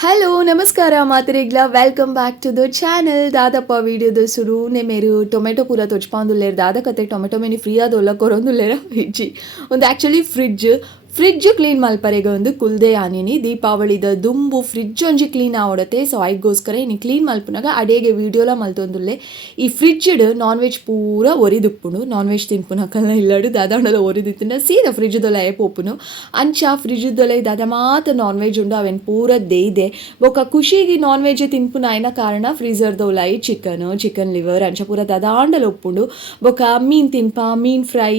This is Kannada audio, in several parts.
హలో నమస్ಕಾರ ಮಾತರಿಗ್ಲ welcome back to the channel ದಾದಪ್ಪ ವೀಡಿಯೋದ ಸುರುನೆ ಮೇರು ಟೊಮೆಟೊ ಪೂರ ತೊಚ್ಪಾಂದುಲ್ಲೇರು ದಾದ ಕತೆ ಟೊಮೆಟೊ ಮೇನಿ ಫ್ರೀ ಆದೊಲ್ಲ ಕೊರೊಂದುಲ್ಲೇರ ಇಜ್ಜಿ ಒಂದು ಆ್ಯಕ್ಚುಲಿ ಫ್ರಿಡ್ಜ್ ಕ್ಲೀನ್ ಮಲ್ಪರೆಗ ಒಂದು ಕುಲ್ದೆ ಆನಿನಿ ದೀಪಾವಳಿದ ದುಂಬು ಫ್ರಿಡ್ಜ್ ಒಂಜಿ ಕ್ಲೀನ್ ಆವಡತೆ ಸೊ ಐಗೋಸ್ಕರ ಇನಿ ಕ್ಲೀನ್ ಮಲ್ಪುನಾಗ ಅಡೇಗೆ ವೀಡಿಯೋಲ ಮಲ್ತೊಂದುಲ್ಲೆ ಈ ಫ್ರಿಡ್ಜ್ಡ್ ನಾನ್ ವೆಜ್ ಪೂರ ಒರಿದುಪ್ಪುಂಡು ನಾನ್ ವೆಜ್ ತಿನ್ಪುನಕಲ್ನ ಇಲ್ಲಡು ದಾದಾಂಡಲ ಒರಿದಿತ್ತಿನ ಸೀದಾ ಫ್ರಿಡ್ಜ್ದೊಲ ಏಪೋಪುನು ಅಂಚ ಫ್ರಿಡ್ಜ್ದೊಲ ದಾದ ಮಾತ ನಾನ್ ವೆಜ್ ಉಂಡು ಅವೆನ್ ಪೂರ ದೇಯ್ದೆ ಬೊಕ ಖುಷಿಗೆ ನಾನ್ ವೆಜ್ ತಿನ್ಪುನ ಆಯ್ನ ಕಾರಣ ಫ್ರೀಜರ್ದೊಲೈ ಚಿಕನ್ ಲಿವರ್ ಅಂಚ ಪೂರ ದಾದಾಂಡಲ ಒಪ್ಪುಂಡು ಬೊಕ ಮೀನ್ ತಿನ್ಪ ಮೀನ್ ಫ್ರೈ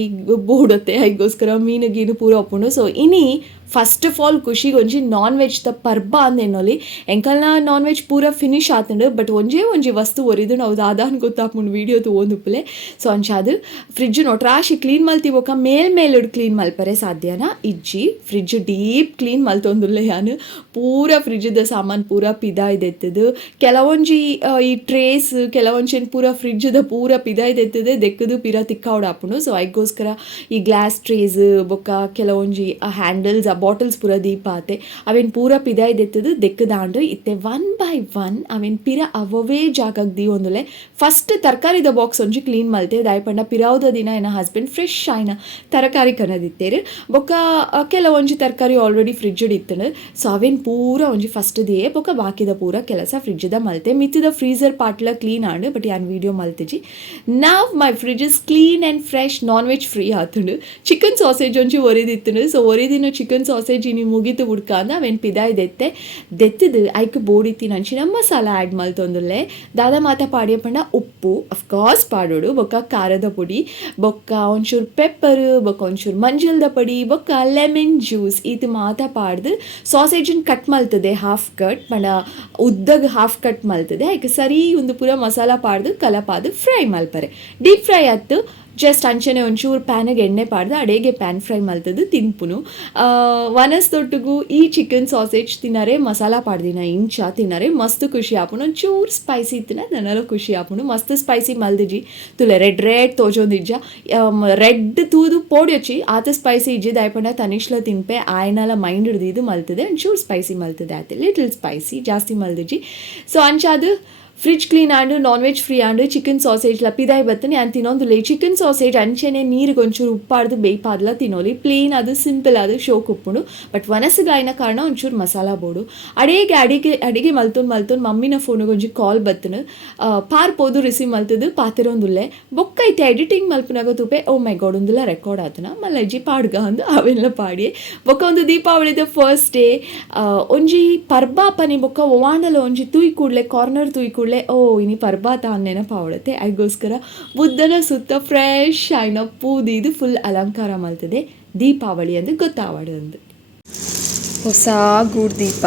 ಬೋಡತ್ತೆ ಐಗೋಸ್ಕರ ಮೀನು ಗೀನು ಪೂರ ಒಪ್ಪುಂಡು ಸೊ ಇನಿ ಫಸ್ಟ್ ಆಫ್ ಆಲ್ ಖುಷಿಗೆ ಒಂಜಿ ನಾನ್ ವೆಜ್ ದ ಪರ್ಬ ಅಂದೆನೊಲಿ ಎಂಕಲ್ನ ನಾನ್ ವೆಜ್ ಪೂರ ಫಿನಿಶ್ ಆತುಂಡು ಬಟ್ ಒಂಜಿ ವಸ್ತು ಒರಿದು ನಾವು ದಾದಾನ್ ಗೊತ್ತಾಪುಂಡು ವೀಡಿಯೋ ತೋಂದುಪ್ಪುಲೆ ಸೊ ಅಂಚ ಅದು ಫ್ರಿಡ್ಜ್ ಒಟ್ರಾಶಿ ಕ್ಲೀನ್ ಮಲ್ತಿಬೋಕ ಮೇಲ್ಮೇಲುಡು ಕ್ಲೀನ್ ಮಲ್ಪರೆ ಸಾಧ್ಯನಾ ಇಜ್ಜಿ ಫ್ರಿಡ್ಜ್ ಡೀಪ್ ಕ್ಲೀನ್ ಮಲ್ತೊಂದುಲ್ಲೆ ಯಾನು ಪೂರ ಫ್ರಿಡ್ಜ್ದ ಸಾಮಾನು ಪೂರ ಪಿದಾಯ್ದೆತ್ತದು ಕೆಲವೊಂಜಿ ಈ ಟ್ರೇಸ್ ಕೆಲವೊಂಜಿನ ಪೂರ ಫ್ರಿಡ್ಜ್ದ ಪೂರ ಪಿದಾಯ್ದೆತ್ತದೆ ದೆಕ್ಕದು ಪಿರ ತಿಕ್ಕಾವಡಾಪುಂಡು ಸೊ ಐಗೋಸ್ಕರ ಈ ಗ್ಲಾಸ್ ಟ್ರೇಸ್ ಬೊಕ್ಕ ಕೆಲವೊಂಜಿ ಹ್ಯಾಂಡಲ್ಸ್ ಬಾಟಲ್ಸ್ ಪೂರ ದೀಪ ಆತೆ ಅವೇನು ಪೂರ ಪಿದಾಯ್ದೆತ್ತದು ದೆಕ್ಕದಾಂಡ್ರೆ ಇತ್ತೆ ಒನ್ ಬೈ ಒನ್ ಅವೇನು ಪಿರ ಅವವೇ ಜಾಗಕ್ಕೆ ದಿ ಒಂದುಲೆ ಫಸ್ಟ್ ತರಕಾರಿದ ಬಾಕ್ಸ್ ಒಂಜಿ ಕ್ಲೀನ್ ಮಲ್ತೆ ದಾಯಪಂಡ ಪಿರಾವುದ ದಿನ ಏನ ಹಸ್ಬೆಂಡ್ ಫ್ರೆಶ್ ಆಯ್ನ ತರಕಾರಿ ಕನದಿತ್ತೇರು ಬೊಕ್ಕ ಕೆಲವೊಂಜಿ ತರಕಾರಿ ಆಲ್ರೆಡಿ ಫ್ರಿಡ್ಜ್ ಇತ್ತನು ಸೊ ಅವೇನು ಪೂರ ಒಂಜಿ ಫಸ್ಟ್ ದಿಯೇ ಬೊಕ್ಕ ಬಾಕಿದ ಪೂರ ಕೆಲಸ ಫ್ರಿಡ್ಜ್ದ ಮಲ್ತೆ ಮಿತ್ತಿದ ಫ್ರೀಜರ್ ಪಾಟ್ಲ ಕ್ಲೀನ್ ಆಂಡು ಬಟ್ ಯಾನ್ ವೀಡಿಯೋ ಮಲ್ತಿಜಿ ನಾವ್ my fridge is clean and fresh non veg free ಆತುಂಡು ಚಿಕನ್ ಸಾಸೇಜ್ ಒಂಜಿ ಒರಿದಿತ್ತನು ಸೊ ಒರಿದಿನ ಚಿಕನ್ ಸಾಸೇಜ್ ಇನಿ ಮುಗಿತು ಹುಡ್ಕಾಂದ ಅವೇನು ಪಿದಾಯ್ದೆತ್ತೆ ದೆತ್ತದು ಐಕ್ ಬೋಡಿತ್ತಿನ ಅಂಚಿನ ಮಸಾಲ ಆ್ಯಡ್ ಮಲ್ತೊಂದುಲ್ಲೆ ದಾದ ಮಾತ ಪಾಡ್ಯ ಪಂಡ ಉಪ್ಪು ಅಫ್ಕೋರ್ಸ್ ಪಾಡೋಡು ಬೊಕ್ಕ ಖಾರದ ಪುಡಿ ಬೊಕ್ಕ ಒಂಚೂರು ಪೆಪ್ಪರ್ ಬೊಕ್ಕ ಒಂಚೂರು ಮಂಜಲ್ದ ಪುಡಿ ಬೊಕ್ಕ ಲೆಮನ್ ಜ್ಯೂಸ್ ಇದು ಮಾತ ಪಾಡ್ದು ಸಾಸೇಜನ್ ಕಟ್ ಮಲ್ತದೆ ಹಾಫ್ ಕಟ್ ಪಂಡ ಉದ್ದಗ್ ಹಾಫ್ ಕಟ್ ಮಲ್ತದೆ ಐಕ್ ಸರಿ ಒಂದು ಪೂರ ಮಸಾಲ ಪಾಡ್ದು ಕಲಪಾದು ಫ್ರೈ ಮಲ್ಪರೆ ಡೀಪ್ ಫ್ರೈ ಆಯ್ತು ಜಸ್ಟ್ ಅಂಚನೆ ಒಂಚೂರು ಪ್ಯಾನಿಗೆ ಎಣ್ಣೆ ಪಾಡ್ದು ಅಡೇಗೆ ಪ್ಯಾನ್ ಫ್ರೈ ಮಲ್ತದು ತಿನ್ಪುನು ವನಸ್ತೊಟ್ಟಿಗೂ ಈ ಚಿಕನ್ ಸಾಸೇಜ್ ತಿನ್ನರೆ ಮಸಾಲ ಪಾಡ್ದಿನ ಇಂಚ ತಿನ್ನರೆ ಮಸ್ತ್ ಖುಷಿ ಆಪುನು ಒಂಚೂರು ಸ್ಪೈಸಿ ಇತ್ತಿನ ನನలో ಖುಷಿ ಆಪುನು ಮಸ್ತ್ ಸ್ಪೈಸಿ ಮಲ್ದಿಜಿ ತುಲೆ ರೆಡ್ ತೋಜೊಂದಿಜ್ಜ ರೆಡ್ ತೂದು ಪೋಡಿ వచ్చి ಆತ ಸ್ಪೈಸಿ ಇಜ್ಜಿ ದಾಯಪಂಡ ತನಿಷ್ಲ ತಿನ್ಪೆ ಆಯ್ನಲ ಮೈಂಡ್ ಹಿಡ್ದಿದ್ದು ಮಲ್ತದೆ ಒಂಚೂರು ಸ್ಪೈಸಿ ಮಲ್ತದೆ ಆಯ್ತು ಲಿಟಲ್ ಸ್ಪೈಸಿ ಜಾಸ್ತಿ ಮಲ್ದಿಜಿ ಸೊ ಅಂಚಾದು ಫ್ರಿಡ್ಜ್ ಕ್ಲೀನ್ ಆಂಡು ನಾನ್ ವೆಜ್ ಫ್ರೀ ಆಂಡು ಚಿಕನ್ ಸಾಸೇಜ್ ಲಪಿದಾಯಿ ಬತ್ತನೆ ನಾನು ತಿನ್ನೊಂದುಲ್ಲೆ ಚಿಕನ್ ಸಾಸೇಜ್ ಅಂಚೆನೆ ನೀರಿಗೆ ಒಂಚೂರು ಉಪ್ಪಾಡ್ದು ಬೇಯ್ಪಾದ್ಲ ತಿನ್ನೋಲಿ ಪ್ಲೇನ್ ಅದು ಸಿಂಪಲ್ ಅದು ಶೋಕ್ ಉಪ್ಪುಂಡು ಬಟ್ ವನಸಗಾಯಿನ ಕಾರಣ ಒಂಚೂರು ಮಸಾಲ ಬೋಡು ಅಡಿಗೆ ಮಲ್ತೊಂದು ಮಮ್ಮಿನ ಫೋನಿಗೆ ಒಂಜಿ ಕಾಲ್ ಬತ್ತನು ಪಾರ್ಪೋದು ರಿಸೀವ್ ಮಲ್ತದು ಪಾತಿರೊಂದುಲ್ಲೆ ಬೊಕ್ಕೈತೆ ಎಡಿಟಿಂಗ್ ಮಲ್ಪನಾಗ ತೂಪೆ ಓ ಮೈ ಗಾಡ್ ಒಂದುಲ್ಲ ರೆಕಾರ್ಡ್ ಆತನ ಮಲ್ಲಜ್ಜಿ ಪಾಡ್ಗ ಅಂದು ಅವೆಲ್ಲ ಪಾಡಿ ಬೊಕ್ಕ ಒಂದು ದೀಪಾವಳಿದ ಫಸ್ಟ್ ಡೇ ಒಂಜಿ ಪರ್ಬಾಪನಿ ಬೊಕ್ಕ ಒವಾಂಡಲ ಒಂಜಿ ತೂಯ್ ಕೂಡ್ಲೆ ಕಾರ್ನರ್ ತೂಯ್ ಕೂಡ್ಲೆ ಓ ಇನಿ ಪರ್ಬಾತ ನೆನಪಾವಡತ್ತೆ ಐಗೋಸ್ಕರ ಬುದ್ಧನ ಸುತ್ತ ಫ್ರೆಶ್ ಆಯ್ನ ಪೂದಿದು ಫುಲ್ ಅಲಂಕಾರ ಮಲ್ತದೆ ದೀಪಾವಳಿ ಅಂದು ಗೊತ್ತಾವಡೊಂದು ಹೊಸ ಗೂಡ್ ದೀಪ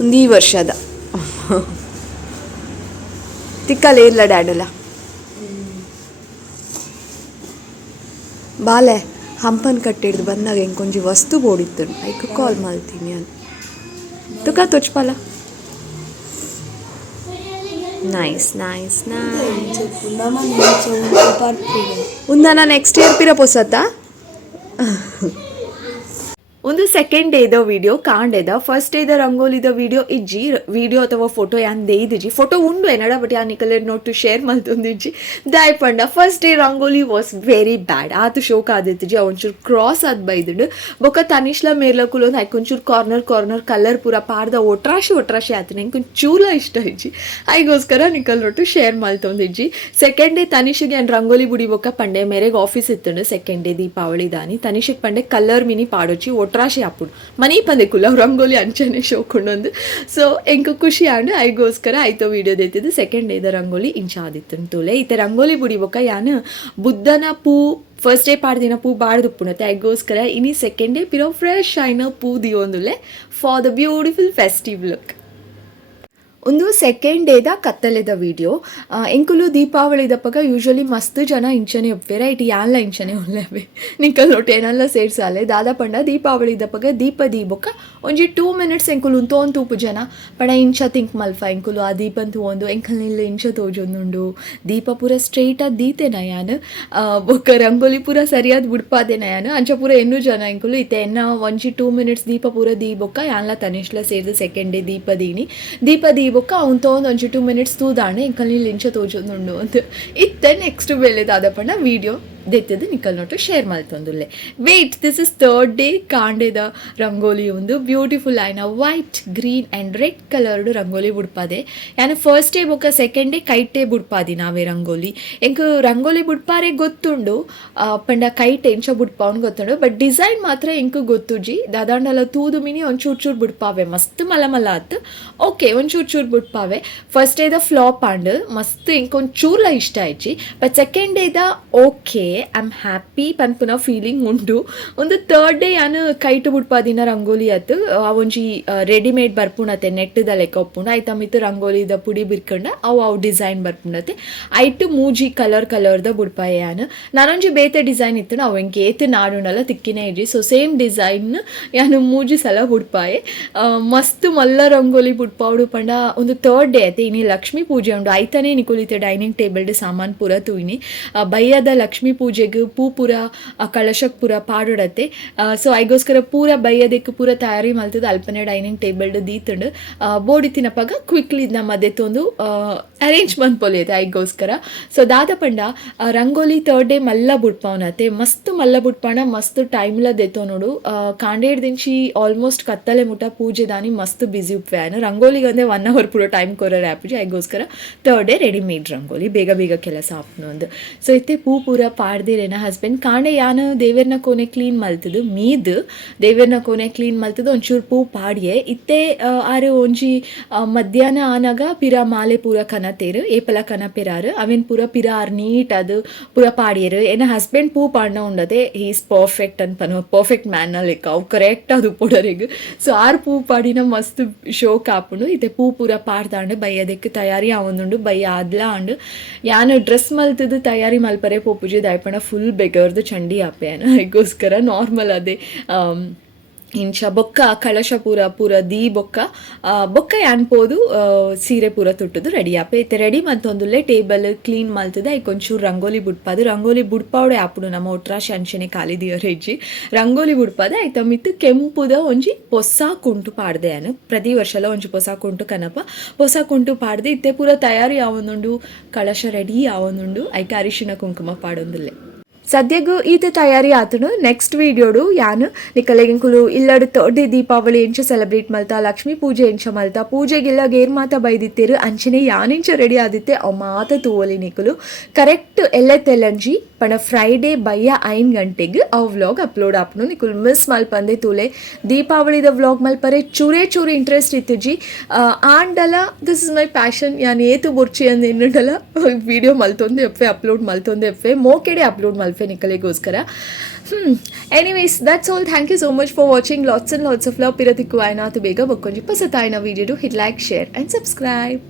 ಒಂದು ಈ ವರ್ಷದ ತಿಕ್ಕಲ್ಲ ಇರ್ಲ ಡ್ಯಾಡಲ್ಲ ಬಾಲೆ ಹಂಪನ್ ಕಟ್ಟಿಡ್ದು ಬಂದಾಗ ಹೆಂಗೆ ಕೊಂಚ ವಸ್ತು ಬೋಡಿತ್ತು ಐಕ್ ಕಾಲ್ ಮಾಡ್ತೀನಿ ಅಂತ ತುಕ ತೊಚ್ಪಾಲ ನೈಸ್ ಉಂದನ ನೆಕ್ಸ್ಟ್ ಇಯರ್ ಪಿರ ಪೊಸತ್ತ ಒಂದು ಸೆಕೆಂಡ್ ಡೇದ ವಿಡಿಯೋ ಕಾಂಡೆದ ಫಸ್ಟ್ ಡೇದ ರಂಗೋಲಿದ ವಿಡಿಯೋ ಇಜ್ಜಿ ವಿಡಿಯೋ ಅಥವಾ ಫೋಟೋ ಯಾನ್ ದೇಯ್ದಿಜ್ಜಿ ಫೋಟೋ ಉಂಡು ಏನಡ ಬಟ್ ಯಾನಿಕಲೆ ನೋಟು ಶೇರ್ ಮಲ್ತೊಂದಿಜ್ಜಿ ದಾಯ್ಪಂಡ first day rangoli was very bad ಆತು ಶೋಕ್ ಆದಿತ್ತಿಜ್ಜಿ ಒಂಚೂರು ಕ್ರಾಸ್ ಆದ್ ಬೈದುಂಡು ಬೊಕ್ಕ ತನಿಷ್ಲ ಮೇರ್ಲಕುಲೊಂದು ಒಂಚೂರು ಕಾರ್ನರ್ ಕಲರ್ ಪೂರ ಪಾಡ್ದ ಒಟ್ರಾಶಿ ಆತನ ಚೂಲ ಇಷ್ಟ ಇಜ್ಜಿ ಐಗೋಸ್ಕರ ನಿಕಲ್ ನೋಟು ಶೇರ್ ಮಲ್ತೊಂದಿಜ್ಜಿ ಸೆಕೆಂಡ್ ಡೇ ತನಿಷಿಗೆ ಏನು ರಂಗೋಲಿ ಬುಡಿ ಬೊಕ್ಕ ಪಂಡೆ ಮೇರೆಗೆ ಆಫೀಸ್ ಇತ್ತುಂಡು ಸೆಕೆಂಡ್ ಡೇ ದೀಪಾವಳಿ ದಾನಿ ತನಿಷಿಗೆ ಪಂಡೆ ಕಲರ್ ಮಿನಿ ಪಾಡೊಚ್ಚಿ ಒಟ್ರಾಶಿ ಆಪುಡು ಮನಿ ಪಂದೆ ಕುಲ್ಲ ರಂಗೋಲಿ ಅಂಚನೆ ಶೋಕೊಂಡೊಂದು ಸೊ ಎಂಕ ಖುಷಿ ಆಂಡು ಐಗೋಸ್ಕರ ಐತೋ ವಿಡಿಯೋ ದೇತಿದ್ದು ಸೆಕೆಂಡ್ ಡೇದ ರಂಗೋಲಿ ಇಂಚಾದಿತ್ತುಂಟುಲೆ ಈತ ರಂಗೋಲಿ ಬುಡಿಬೊಕ್ಕ ಯಾನು ಬುದ್ಧನ ಪೂ ಫಸ್ಟ್ ಡೇ ಪಾಡ್ದಿನ ಪೂ ಬಾಡ್ದುಪ್ಪುಣತೆ ಐಗೋಸ್ಕರ ಇನಿ ಸೆಕೆಂಡ್ ಡೇ ಪಿರೋ ಫ್ರೆಶ್ ಆಯ್ನ ಪೂ ದಿಯೊಂದುಲೆ for the beautiful festive look ಒಂದು ಸೆಕೆಂಡ್ ಡೇದ ಕತ್ತಲೆದ ವಿಡಿಯೋ ಎಂಕುಲು ದೀಪಾವಳಿ ದಪ್ಪಗ ಯೂಶ್ವಲಿ ಮಸ್ತ್ ಜನ ಇಂಚನೆ ವೆರೈಟಿ ಯಾನ್ಲ ಇಂಚನೆ ಉಳ್ಳವೆ ನಿಂಕಲ್ ನೋಟ್ ಏನಲ್ಲ ಸೇರ್ಸಾಲೆ ದಾದ ಪಂಡ ದೀಪಾವಳಿ ದಪ್ಪಗ ದೀಪ ದೀಬೊಕ್ಕ ಒಂಜಿ 2 minutes ಎಂಕುಲು ತೋನ್ ತೂಪು ಜನ ಪಂಡ ಇಂಚ ತಿಂಕ್ ಮಲ್ಪ ಎಂಕುಲು ಆ ದೀಪನ್ ತೂವೊಂದು ಎಂಕಲ್ ನಿಲ್ಲ ಇಂಚ ತೋಜೊಂದುಂಡು ದೀಪ ಪೂರ ಸ್ಟ್ರೈಟ್ ಆದ್ ದೀತೆನ ಯಾನ್ ಬೊಕ್ಕ ರಂಗೋಲಿ ಪೂರ ಸರಿಯಾದ ಬುಡ್ಪಾದೆನ ಯಾನ್ ಅಂಚ ಪೂರ ಎನ್ನು ಜನ ಎಂಕುಲು ಇತ್ತೆ ಎನ್ನ ಒಂಜಿ 2 minutes ದೀಪ ಪೂರ ದೀಬೊಕ್ಕ ಯಾನ್ಲ ತನಿಷ್ಲ ಸೇರ್ದು ಸೆಕೆಂಡ್ ಡೇ ದೀಪ ದೀನಿ ದೀಪ ದೀಬೊಕ್ಕ ಅವ್ನು ತೊಗೊಂಡು ಒಂಜಿ 2 minutes ತೂದಾಣೆ ಎಂಕಲ್ ನೀನು ಇಂಚ ತೋಜೊಂದುಂಡು ಅಂತ ಇತ್ತೆ ನೆಕ್ಸ್ಟ್ ಬೆಲೆ ದಾದಪಣ್ಣ ವಿಡಿಯೋ ದೆತ್ತದು ನಿಕಲ್ ನೋಟು ಶೇರ್ ಮಲ್ತೊಂದುಲ್ಲೆ wait this is 3rd day ಕಾಂಡೆದ ರಂಗೋಲಿ ಒಂದು ಬ್ಯೂಟಿಫುಲ್ ಆಯ್ನ white green and red coloured rangoli ಬುಡ್ಪಾದೆ ಯಾನು ಫಸ್ಟ್ ಡೇ ಬೊಕ್ಕ ಸೆಕೆಂಡ್ ಡೇ ಕೈಟೇ ಬುಡ್ಪಾದಿ ನಾವೇ ರಂಗೋಲಿ ಎಂಕ್ ರಂಗೋಲಿ ಬುಡ್ಪಾರೆ ಗೊತ್ತುಂಡು ಪಂಡ ಕೈಟ್ ಎಂಚ ಬುಡ್ಪಾವನ್ ಗೊತ್ತುಂಡು ಬಟ್ ಡಿಸೈನ್ ಮಾತ್ರ ಎಂಕ್ ಗೊತ್ತುಜಿ ದಾದಾಂಡಲ ತೂದು ಮಿನಿ ಒಂಚೂರು ಚೂರು ಬುಡ್ಪಾವೆ ಮಸ್ತ್ ಮಲ ಮಲ ಆತು ಓಕೆ ಒಂಚೂರು ಚೂರು ಬುಡ್ಪಾವೆ ಫಸ್ಟ್ ಡೇದ ಫ್ಲಾಪ್ ಆಂಡ್ ಮಸ್ತ್ ಎಂಕೊಂದು ಚೂರ್ಲ ಇಷ್ಟ ಆಯ್ಚಿ ಬಟ್ ಸೆಕೆಂಡ್ ಡೇದ ಓಕೆ ಐ ಆಮ್ ಹ್ಯಾಪಿ ಪನ್ಪುನ ಫೀಲಿಂಗ್ ಉಂಡು ಒಂದು 3rd ಡೇ ಯಾನು ಕೈಟ್ ಬುಡ್ಪಾದಿನ ರಂಗೋಲಿ ಆತು ಒಂಜಿ ರೆಡಿಮೇಡ್ ಬರ್ಪುಣತೆ ನೆಟ್ಟದ ಲೆಕ್ಕ ಒಪ್ಪುಂಡು ಐತ ಮಿತ್ತು ರಂಗೋಲಿದ ಪುಡಿ ಬಿರ್ಕಂಡ ಅವು ಡಿಸೈನ್ ಬರ್ಪುಂಡತೆ ಐಟು ಮೂಜಿ ಕಲರ್ದ ಬುಡ್ಪಾಯ ಯಾನು ನಾನೊಂಜಿ ಬೇತೆ ಡಿಸೈನ್ ಇತ್ತು ಅವು ಎಂಗೆ ಏತು ನಾಡುಂಡಲ್ಲ ತಿಕ್ಕಿನೇ ಇಜ್ಜಿ ಸೊ ಸೇಮ್ ಡಿಸೈನ್ ಯಾನು ಮೂಜಿ ಸಲ ಬುಡ್ಪಾಯೆ ಮಸ್ತ್ ಮಲ್ಲ ರಂಗೋಲಿ ಬುಡ್ಪಾವುಡು ಪಂಡ ಒಂದು 3rd ಡೇ ಐತೆ ಇನಿ ಲಕ್ಷ್ಮೀ ಪೂಜೆ ಉಂಡು ಐತನೇ ನಿಕುಲಿತೆ ಡೈನಿಂಗ್ ಟೇಬಲ್ಡ್ ಸಾಮಾನು ಪೂರ ತೂಯಿನಿ ಬಯ್ಯದ ಲಕ್ಷ್ಮೀ ಪೂಜೆಗೆ ಪೂ ಪೂರ ಕಳಶಕ್ಕೆ ಪೂರ ಪಾಡೋಡತ್ತೆ ಸೊ ಐಗೋಸ್ಕರ ಪೂರ ಬಯ್ಯದಕ್ಕೆ ಪೂರ ತಯಾರಿ ಮಲ್ತದ ಅಲ್ಪನೆ ಡೈನಿಂಗ್ ಟೇಬಲ್ಡ್ ದೀತಂಡು ಬೋಡಿ ತಿನ್ನಪ್ಪಾಗ ಕ್ವಿಕ್ಲಿ ನಮ್ಮದೇ ತೊಂದು ಅರೇಂಜ್ ಮನ್ಪೊಲಿಯತೆ ಐಗೋಸ್ಕರ ಸೊ ದಾದ ಪಂಡ ರಂಗೋಲಿ 3rd ಡೇ ಮಲ್ಲ ಬುಡ್ಪಾವನತೆ ಮಸ್ತ್ ಮಲ್ಲ ಬುಡ್ಪಾಣ ಮಸ್ತ್ ಟೈಮ್ಲ ದೆತ್ತೋ ನೋಡು ಕಾಂಡೇಡ್ ದಿಂಚಿ ಆಲ್ಮೋಸ್ಟ್ ಕತ್ತಲೆ ಮುಟ ಪೂಜೆ ದಾನಿ ಮಸ್ತ್ ಬ್ಯುಸಿ ಉಪ್ವ್ಯಾನು ರಂಗೋಲಿಗೆ ಒಂದೇ 1 hour ಪೂರ ಟೈಮ್ ಕೊರರೆ ಆಪುಜಿ ಐಗೋಸ್ಕರ 3rd ಡೇ ರೆಡಿಮೇಡ್ ರಂಗೋಲಿ ಬೇಗ ಬೇಗ ಕೆಲಸ ಆಪ್ನೊಂದು ಸೊ ಇತ್ತೆ ಪೂ ಪೂರ ಪಾಡ್ದಿರೇನ ಹಸ್ಬೆಂಡ್ ಕಾಂಡೆ ಯಾನು ದೇವೇರ್ನ ಕೋಣೆ ಕ್ಲೀನ್ ಮಲ್ತದು ಮೀದು ದೇವೇರ್ನ ಕೋಣೆ ಕ್ಲೀನ್ ಮಲ್ತದು ಒಂಚೂರು ಪೂ ಪಾಡ್ಯೆ ಇತ್ತೆ ಆರು ಒಂಜಿ ಮಧ್ಯಾಹ್ನ ಆನಾಗ ಪಿರ ಮಾಲೆ ಪೂರ ಕನತೇರು ಏಪಲ ಕನಪೆರಾರು ಅವೇನು ಪೂರ ಪಿರ ಆರು ನೀಟ್ ಅದು ಪೂರ ಪಾಡ್ಯರು ಏನ ಹಸ್ಬೆಂಡ್ ಪೂ ಪಾಡ್ನ ಉಂಡದೆ ಈಸ್ ಪರ್ಫೆಕ್ಟ್ ಅನ್ಪನು ಪರ್ಫೆಕ್ಟ್ ಮ್ಯಾನ್ನ ಲೆಕ್ಕ ಅವು ಕರೆಕ್ಟ್ ಅದು ಪುಡರಿಗೆ ಸೊ ಆರು ಪೂ ಪಾಡಿನ ಮಸ್ತ್ ಶೋಕ್ ಆಪುಂಡು ಇತ್ತೆ ಪೂ ಪೂರ ಪಾಡ್ದಾಂಡು ಬಯ್ಯದಕ್ಕೆ ತಯಾರಿ ಆವೊಂದುಂಡು ಬಯ್ಯ ಆದ್ಲ ಆಂಡು ಯಾನು ಡ್ರೆಸ್ ಮಲ್ತದು ತಯಾರಿ ಮಲ್ಪರೆ ಪೋಪುಜಿ ದಾಯ್ಪಣ ಫುಲ್ ಬೆಗರ್ದು ಚಂಡಿ ಆಪೆಯನ ಅದಕ್ಕೋಸ್ಕರ ನಾರ್ಮಲ್ ಅದೇ ಇಂಚ ಬೊಕ್ಕ ಕಳಶ ಪೂರ ದೀ ಬೊಕ್ಕ ಯಾನ್ಪೋದು ಸೀರೆ ಪೂರ ತುಟ್ಟುದು ರೆಡಿ ಆಪೆ ಇತ್ತೆ ರೆಡಿ ಮತ್ತೊಂದುಲ್ಲೆ ಟೇಬಲ್ ಕ್ಲೀನ್ ಮಲ್ತದೆ ಐಕೊಂಚೂರು ರಂಗೋಲಿ ಬುಡ್ಪಾದು ರಂಗೋಲಿ ಬುಡ್ಪಾವಡೆ ಆಪುಡು ನಮ್ಮ ಒಟ್ರಾಶಿ ಅಂಚನೆ ಕಾಲಿದಿಯರ್ ಹೆಜ್ಜಿ ರಂಗೋಲಿ ಬುಡ್ಪಾದ ಐತ ಮಿತ್ತು ಕೆಂಪುದ ಒಂಜಿ ಪೊಸ ಕುಂಟು ಪಾಡ್ದೆ ಯಾನು ಪ್ರತಿ ವರ್ಷಲ ಒಂಜಿ ಪೊಸ ಕುಂಟು ಕನಪ ಪೊಸ ಕುಂಟು ಪಾಡ್ದೆ ಇತ್ತೆ ಪೂರ ತಯಾರಿ ಆವೊಂದುಂಡು ಕಳಶ ರೆಡಿ ಆವೊಂದುಂಡು ಐಕ ಅರಿಶಿಣ ಕುಂಕುಮ ಪಾಡೊಂದುಲ್ಲೆ ಸದ್ಯಗೂ ಇದು ತಯಾರಿ ಆತನು ನೆಕ್ಸ್ಟ್ ವಿಡಿಯೋಡು ಯಾನು ನಿಕಲೆಗೆಂಕುಲು ಇಲ್ಲಡು 3rd ಡೇ ದೀಪಾವಳಿ ಎಂಚ ಸೆಲೆಬ್ರೇಟ್ ಮಲ್ತಾ ಲಕ್ಷ್ಮೀ ಪೂಜೆ ಎಂಚ ಮಲ್ತಾ ಪೂಜೆಗೆಲ್ಲ ಗೇರ್ ಮಾತ ಬೈದಿತ್ತೇರು ಅಂಚನೆ ಯಾನೆಂಚ ರೆಡಿ ಆದಿತ್ತೆ ಅವ್ ಮಾತ ತೂವಲಿ ನಿಕುಲು ಕರೆಕ್ಟ್ ಎಲ್ಲೆತ್ತೆಲ್ಲಂಜಿ ಪಣ ಫ್ರೈಡೇ ಬಯ್ಯ 5 ಗಂಟೆಗೆ ಅವ್ ವ್ಲಾಗ್ ಅಪ್ಲೋಡ್ ಆಪ್ನು ನಿಕುಲು ಮಿಸ್ ಮಲ್ಪಂದೆ ತೂಲೆ ದೀಪಾವಳಿದ ವ್ಲಾಗ್ ಮಲ್ಪರೆ ಚೂರೇ ಇಂಟ್ರೆಸ್ಟ್ ಇತ್ತುಜಿ ಆಂಡಲ ದಿಸ್ ಇಸ್ ಮೈ ಪ್ಯಾಷನ್ ಯಾನ್ ಏತು ಬೊರ್ಚಿ ಅಂದ್ ಎನ್ನುಂಡಲ ವಿಡಿಯೋ ಮಲ್ತೊಂದೆ ಎಪ್ಪೆ ಅಪ್ಲೋಡ್ ಮಲ್ತೊಂದೆ ಎಪ್ಪೆ ಮೋಕೆಡೆ ಅಪ್ಲೋಡ್ ಮಲ್ಪೆ ನಿಕಲೆಗೋಸ್ಕರ anyways that's all thank you so much for watching lots and lots of love ಪಿರತಿಕ್ಕು ಆಯ್ನಾತು ಬೇಗ ಬಕ್ಕೊಂಜಿ ಪಸತಾಯ್ನ video hit like share and subscribe